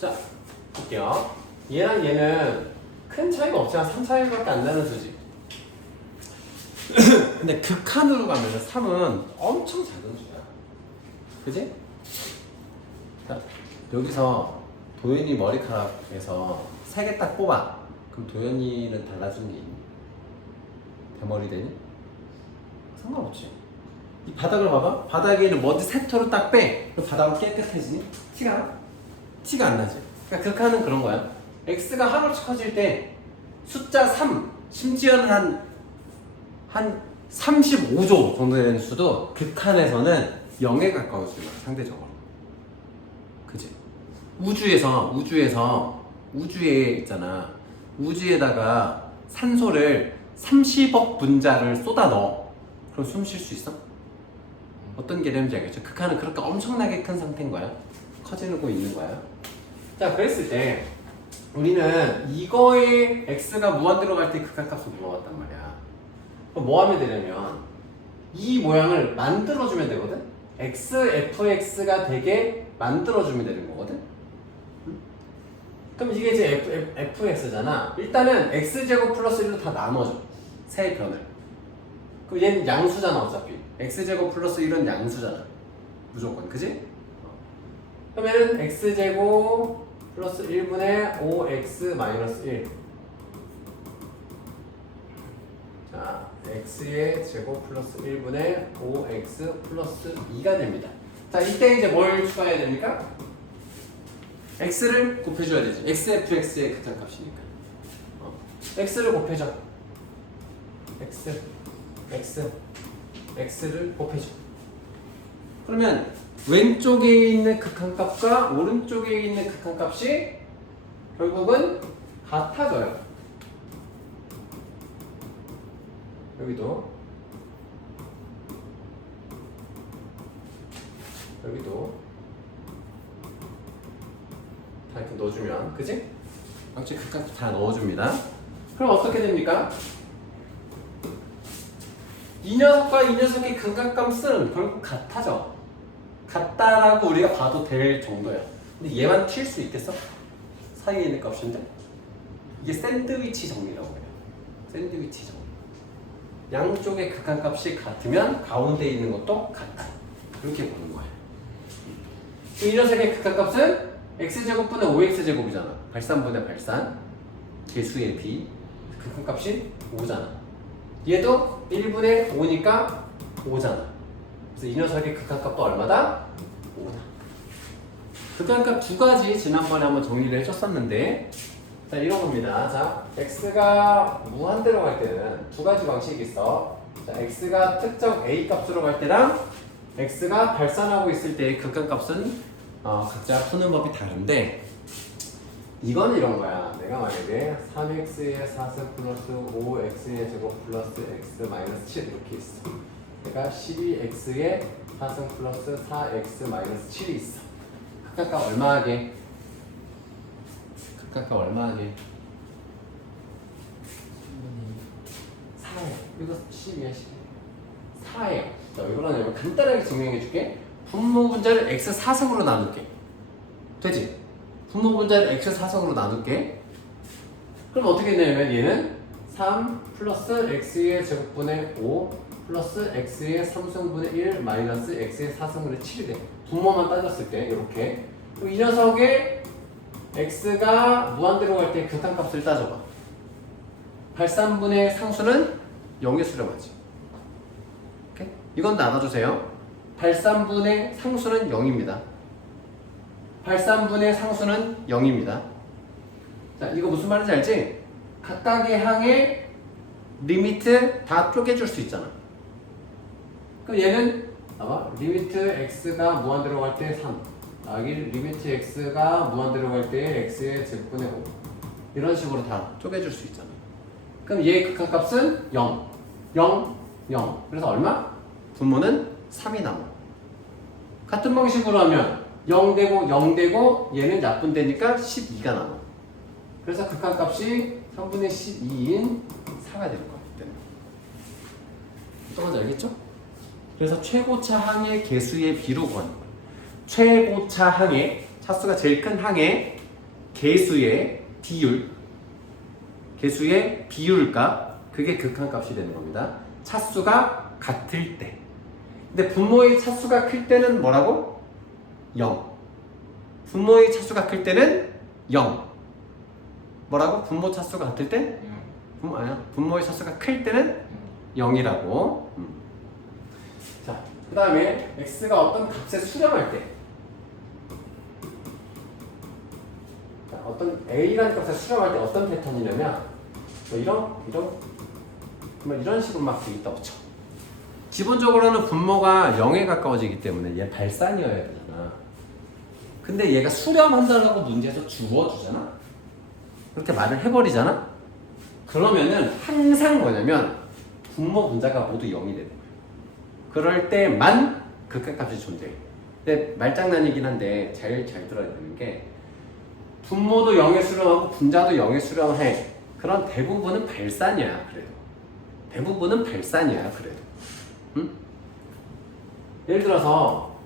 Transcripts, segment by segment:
자, 볼게요. 얘랑 얘는 큰 차이가 없지만 3 차이밖에 안 나는 수지. 근데 극한으로 가면 3은 엄청 작은 수야. 그지? 자, 여기서 도현이 머리카락에서 3개 딱 뽑아. 그럼 도현이는 달라지는 게 있니? 대머리 되니? 상관없지. 이 바닥을 봐봐. 바닥에 있는 먼지 세토를 딱 빼. 그럼 바닥은 깨끗해지니? 티가 나? 티가 안 나지. 그러니까 극한은 그런 거야. x가 한없이 커질 때 숫자 3, 심지어는 한 35조 정도 되는 수도 극한에서는 0에 가까울 수 있어, 상대적으로. 그치? 우주에 있잖아. 우주에다가 산소를 30억 분자를 쏟아 넣어. 그럼 숨 쉴 수 있어? 어떤 개념인지 알겠죠? 극한은 그렇게 엄청나게 큰 상태인 거야. 커지고 있는 거야. 자, 그랬을 때 우리는 이거에 x가 무한대로 갈 때 극한값을 물어봤단 말이야. 그럼 뭐 하면 되냐면 이 모양을 만들어주면 되거든? xfx가 되게 만들어주면 되는 거거든? 그럼 이게 이제 fx잖아. 일단은 x제곱 플러스 1로 다 나눠줘. 세 변을. 그럼 얘는 양수잖아, 어차피. x제곱 플러스 1은 양수잖아. 무조건, 그지? 그러면은 x제곱 플러스 1분의 5x 마이너스 1. 자, x의 제곱 플러스 1분의 5x 플러스 2가 됩니다. 자, 이때 이제 뭘 추가해야 됩니까? x를 곱해줘야 되지. xfx의 극한값이니까. x를 곱해줘. x를 곱해줘. 그러면 왼쪽에 있는 극한값과 오른쪽에 있는 극한값이 결국은 같아져요. 여기도 다 이렇게 넣어주면, 그치? 각지 극한값 다 넣어줍니다. 그럼 어떻게 됩니까? 이 녀석과 이 녀석의 극한값은 결국 같아져. 같다라고 우리가 봐도 될 정도야. 근데 얘만 튈 수 있겠어? 사이에 있는 값인데? 이게 샌드위치 정리라고 해요. 샌드위치 정리. 양쪽의 극한값이 같으면 가운데 있는 것도 같다. 이렇게 보는 거야. 이 녀석의 극한값은 x제곱분의 5x제곱이잖아. 발산분의 발산. 개수의 b. 극한값이 5잖아. 얘도 1분의 5니까 5잖아. 그래서 이 녀석의 극한값도 얼마다? 5다. 극한값 두 가지 지난번에 한번 정리를 해줬었는데, 자, 이런 겁니다. 자, x가 무한대로 갈 때는 두 가지 방식이 있어. 자, x가 특정 a 값으로 갈 때랑 x가 발산하고 있을 때의 극한값은 각자 푸는 법이 다른데, 이건 이런 거야. 내가 만약에 3x의 4승 플러스 5x의 제곱 플러스 x 마이너스 7 이렇게 있어. 내가 12x의 4승 플러스 4x 마이너스 7이 있어. 극한값 얼마 하게? 극한값 얼마 하게? 4예요. 이거 10이야, 10. 4예요. 자, 이거는 간단하게 증명해 줄게. 분모 분자를 x 4승으로 나눌게. 되지? 분모 분자를 x 4승으로 나눌게. 그럼 어떻게 되냐면 얘는 3 플러스 x의 제곱분의 5 플러스 x의 3승분의 1 마이너스 x의 4승분의 7이 돼. 분모만 따졌을 때 이렇게. 그럼 이 녀석의 x가 무한대로 갈 때 극한값을 따져봐. 발산분의 상수는 0에 수렴하지. 오케이? 이건 나눠주세요. 발산분의 상수는 0입니다. 발산분의 상수는 0입니다. 자, 이거 무슨 말인지 알지? 각각의 항의 리미트 다 쪼개줄 수 있잖아. 그럼 얘는 봐봐. 리미트 x가 무한대로 갈 때 3. 여기 리미트 x가 무한대로 갈 때 x의 제곱분의 5. 이런 식으로 다 쪼개줄 수 있잖아. 그럼 얘의 극한값은 0. 0, 0. 그래서 얼마? 분모는 3이 남아. 같은 방식으로 하면 0 되고 0 되고 얘는 약분되니까 12가 남아. 그래서 극한값이 3분의 12인 4가 될 거야. 어떤 건지 알겠죠? 그래서 최고차 항의 개수의 비로 구하는 거야. 최고차 항의, 차수가 제일 큰 항의 개수의 비율값, 그게 극한값이 되는 겁니다. 차수가 같을 때. 근데 분모의 차수가 클 때는 뭐라고? 0. 분모의 차수가 클 때는 0. 뭐라고? 분모 차수가 같을 때? 분모의 차수가 클 때는 0이라고. 자, 그 다음에 x가 어떤 값에 수렴할 때, 어떤 a라는 값에 수렴할 때 어떤 패턴이냐면 이런 식으로 막 돼 있다 붙여. 기본적으로는 분모가 0에 가까워지기 때문에 얘 발산이어야 되잖아. 근데 얘가 수렴한다고 문제에서 주어주잖아. 그렇게 말을 해버리잖아. 그러면은 항상 뭐냐면 분모 분자가 모두 0이 되는 거야. 그럴 때만 극한값이 존재해. 근데 말장난이긴 한데 잘 들어야 되는 게, 분모도 0에 수렴하고 분자도 0에 수렴해. 그런 대부분은 발산이야. 그래도 대부분은 발산이야. 그래도 응? 예를 들어서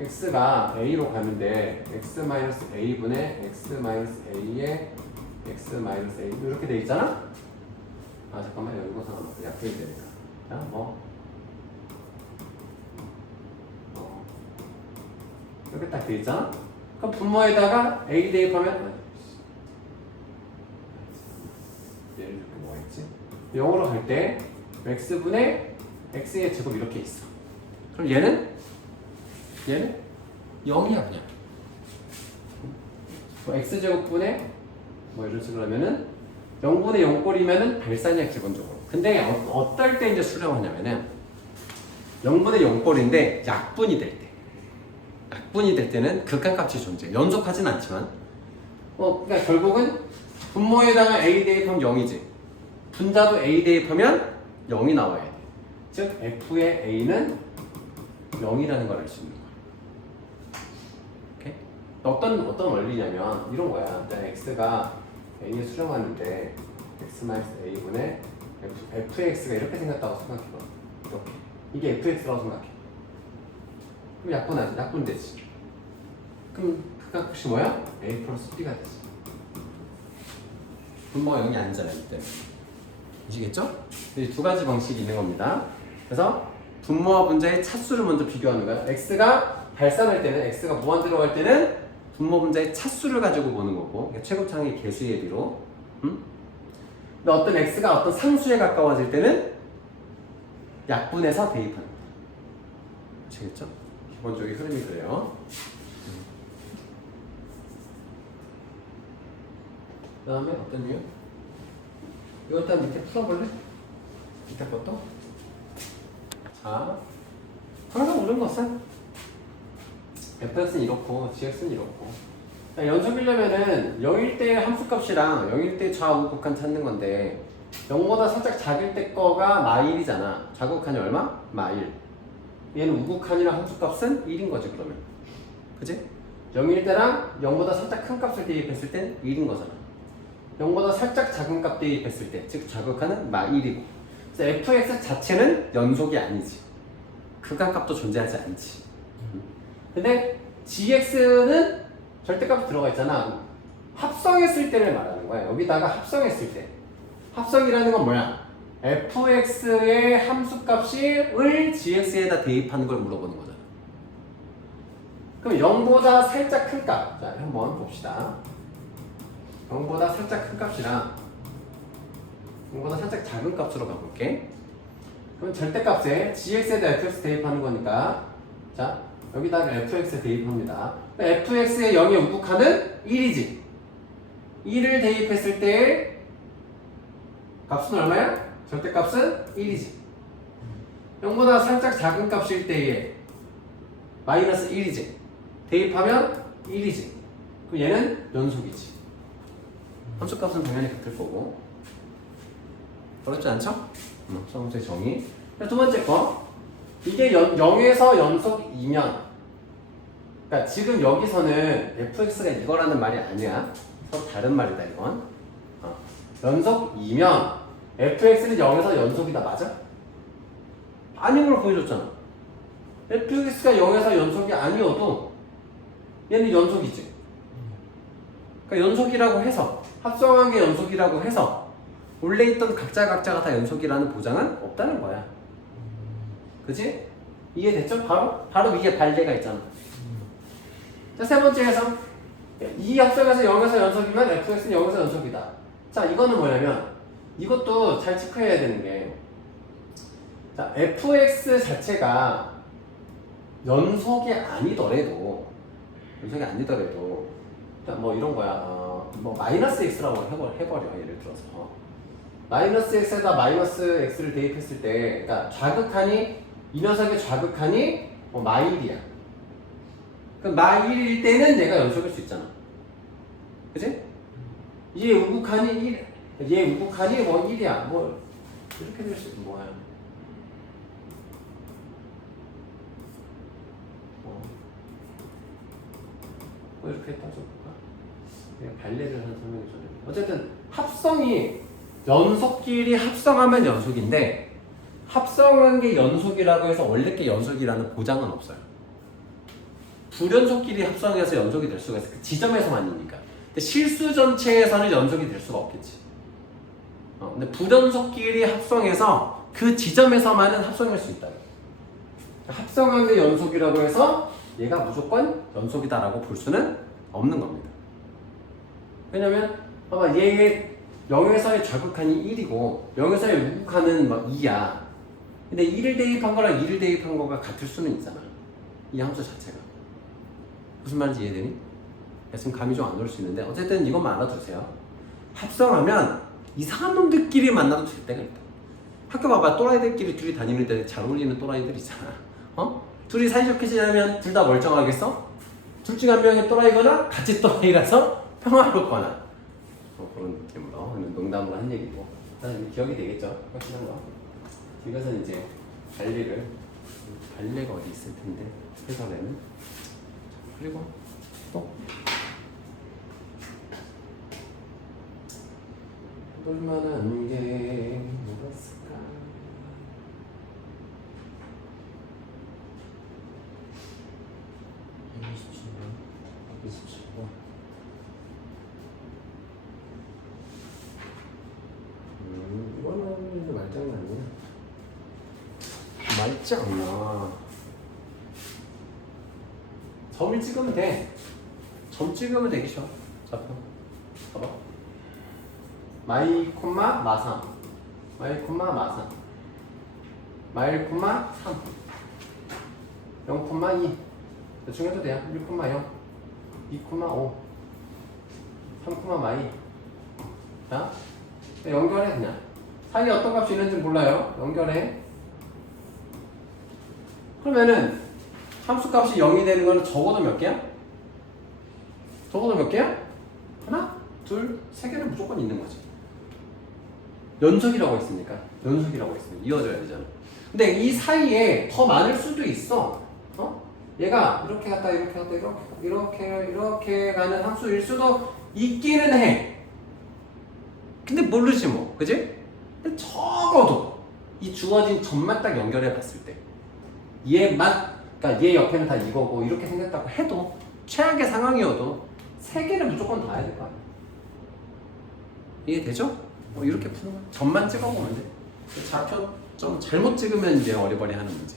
x가 a로 가는데 x-a분의 x-a에 x-a 이렇게 돼 있잖아? 아 잠깐만, 이거 상관없어. 약분이 되니까. 자, 이렇게 딱 돼 있잖아? 그럼 분모에다가 a 대입하면 얘를 이렇게 뭐가 있지? 0으로 갈 때 x분의 x의 제곱 이렇게 있어. 그럼 얘는 0이야 그냥. x제곱분의 이런 식으로 하면은 0분의 0꼴이면은 발산이야 기본적으로. 근데 어떨 때 이제 수렴하냐면은 0분의 0꼴인데 약분이 될 때는 극한값이 존재해. 연속하진 않지만 그러니까 결국은 분모에다가 a 대입하면 0이지, 분자도 a 대입하면 0이 나와야 돼. 즉 f의 a는 0이라는 걸 알 수 있는 거야. 오케이? 어떤 원리냐면 이런 거야. x가 a에 수렴하는데 x-a분의 fx가 이렇게 생겼다고 생각해봐. 이렇게. 이게 fx라고 생각해. 그럼 약분하지. 약분되지. 그럼 극한값이 뭐야? a 플러스 b가 되지. 분모가 0이 아니잖아요. 이때. 아시겠죠? 이 두 가지 방식이 있는 겁니다. 그래서 분모와 분자의 차수를 먼저 비교하는 거야. x가 발산할 때는, x가 무한 들어갈 때는 분모 분자의 차수를 가지고 보는 거고, 최고창의 개수의 비로. 근데 어떤 x가 어떤 상수에 가까워질 때는 약분해서 대입하는 거야. 아시겠죠? 기본적인 흐름이 그래요. 그 다음에 어떤 이유? 이것도 한 밑에 풀어볼래? 밑에 것도? 자, 항상 옳은 것은 fx는 이렇고 gx는 이렇고. 연속이려면은 0일 때 함수값이랑 0일 때 좌우 극한 찾는 건데, 0보다 살짝 작을 때 거가 마일이잖아. 좌극한이 얼마? 마일. 얘는 우극한이랑 함수값은 1인 거지 그러면. 그치? 0일 때랑 0보다 살짝 큰 값을 대입했을 땐 1인 거잖아. 0보다 살짝 작은 값 대입했을 때, 즉 좌극한은 마1이고. 그래서 fx 자체는 연속이 아니지. 극한값도 존재하지 않지. 근데 gx는 절대값이 들어가 있잖아. 합성했을 때를 말하는 거야. 여기다가 합성했을 때. 합성이라는 건 뭐야? fx의 함수값을 gx에다 대입하는 걸 물어보는 거잖아. 그럼 0보다 살짝 큰 값. 자, 한번 봅시다. 0보다 살짝 큰 값이랑 0보다 살짝 작은 값으로 가볼게. 그럼 절대값에 gx에다 fx 대입하는 거니까, 자, 여기다가 fx 대입합니다. fx의 0의 우극한은 1이지. 1을 대입했을 때 값은 얼마야? 절대값은 1이지. 0보다 살짝 작은 값일 때에 마이너스 1이지. 대입하면 1이지. 그럼 얘는 연속이지. 함수값은 당연히 같을 거고. 어렵지 않죠? 첫 번째 정의. 두 번째 거. 이게 0에서 연속이면, 그러니까 지금 여기서는 fx가 이거라는 말이 아니야. 서로 다른 말이다 이건. 연속이면 fx는 0에서 연속이다. 맞아? 아닌 걸 보여줬잖아. fx가 0에서 연속이 아니어도 얘는 연속이지. 그러니까 연속이라고 해서 합성한 게 연속이라고 해서 원래 있던 각자가 다 연속이라는 보장은 없다는 거야. 그치? 이해됐죠? 바로 위에 발레가 있잖아. 자, 세 번째 해석. 이 합성에서 0에서 연속이면 fx는 0에서 연속이다. 자, 이거는 뭐냐면 이것도 잘 체크해야 되는 게, 자, fx 자체가 연속이 아니더라도 자, 뭐 이런 거야. 뭐 마이너스 x라고 해버려. 예를 들어서 마이너스 x에다 마이너스 x를 대입했을 때, 그러니까 좌극하니 이 녀석의 좌극하니 마일이야. 그럼 마일일 때는 얘가 연속일 수 있잖아. 그치? 얘 우극하니 뭐 1이야. 뭐 이렇게 될 수 있는 뭐야. 뭐 이렇게 따져볼까? 그냥 발레를 하는 설명이 좀. 어쨌든 합성이 연속끼리 합성하면 연속인데, 합성한 게 연속이라고 해서 원래 게 연속이라는 보장은 없어요. 불연속끼리 합성해서 연속이 될 수가 있어. 그 지점에서만이니까. 근데 실수 전체에서는 연속이 될 수가 없겠지. 근데 불연속끼리 합성해서 그 지점에서만은 합성할 수 있다. 합성한 게 연속이라고 해서 얘가 무조건 연속이다라고 볼 수는 없는 겁니다. 왜냐면 봐봐, 얘의 0에서의 좌극한이 1이고 0에서의 우극한은 막 2야. 근데 1을 대입한 거랑 2를 대입한 거가 같을 수는 있잖아. 이 함수 자체가. 무슨 말인지 이해되니? 지금 감이 좀 안 올 수 있는데 어쨌든 이것만 알아두세요. 합성하면 이상한 놈들끼리 만나도 될 때가 있다. 학교 봐봐, 또라이들끼리 둘이 다니는데 잘 어울리는 또라이들 있잖아. 둘이 사이좋게 지내면 둘 다 멀쩡하겠어? 둘 중 한 명이 또라이거나 같이 또라이라서 평화롭거나 그런 느낌으로 농담으로 한 얘기고, 기억이 되겠죠? 확실한 거. 이것은 이제 발레가 어디 있을 텐데 해설에는. 그리고 또 볼만한 게 뭐가 있을까? 이거는 말장난 아니야. 말지 않나. 점을 찍으면 돼. 점 찍으면 되기 쉬워. 좌표. 봐봐. 마이 콤마 마삼. 마이 콤마 마삼. 마일 콤마 3. 0 콤마 2. 대충 해도 돼요. 1 콤마 0. 2 콤마 5. 3 콤마 마이. 자, 연결해 그냥. 사이에 어떤 값이 있는지 몰라요. 연결해. 그러면은 함수값이 0이 되는 거는 적어도 몇 개야? 적어도 몇 개야? 하나, 둘, 세 개는 무조건 있는 거지. 연속이라고 했으니까. 이어져야 되잖아. 근데 이 사이에 더 많을 수도 있어. 얘가 이렇게 갔다 이렇게 가는 함수일 수도 있기는 해. 근데 모르지 뭐. 그지? 근데 적어도 이 주어진 점만 딱 연결해 봤을 때 얘만, 그러니까 얘 옆에는 다 이거고 이렇게 생겼다고 해도 최악의 상황이어도 세 개는 무조건 다 해야 될 거 아니야. 이해되죠? 이렇게 푸는 거야. 점만 찍어보면 돼. 좌표 좀 잘못 찍으면 이제 어리버리 하는 문제.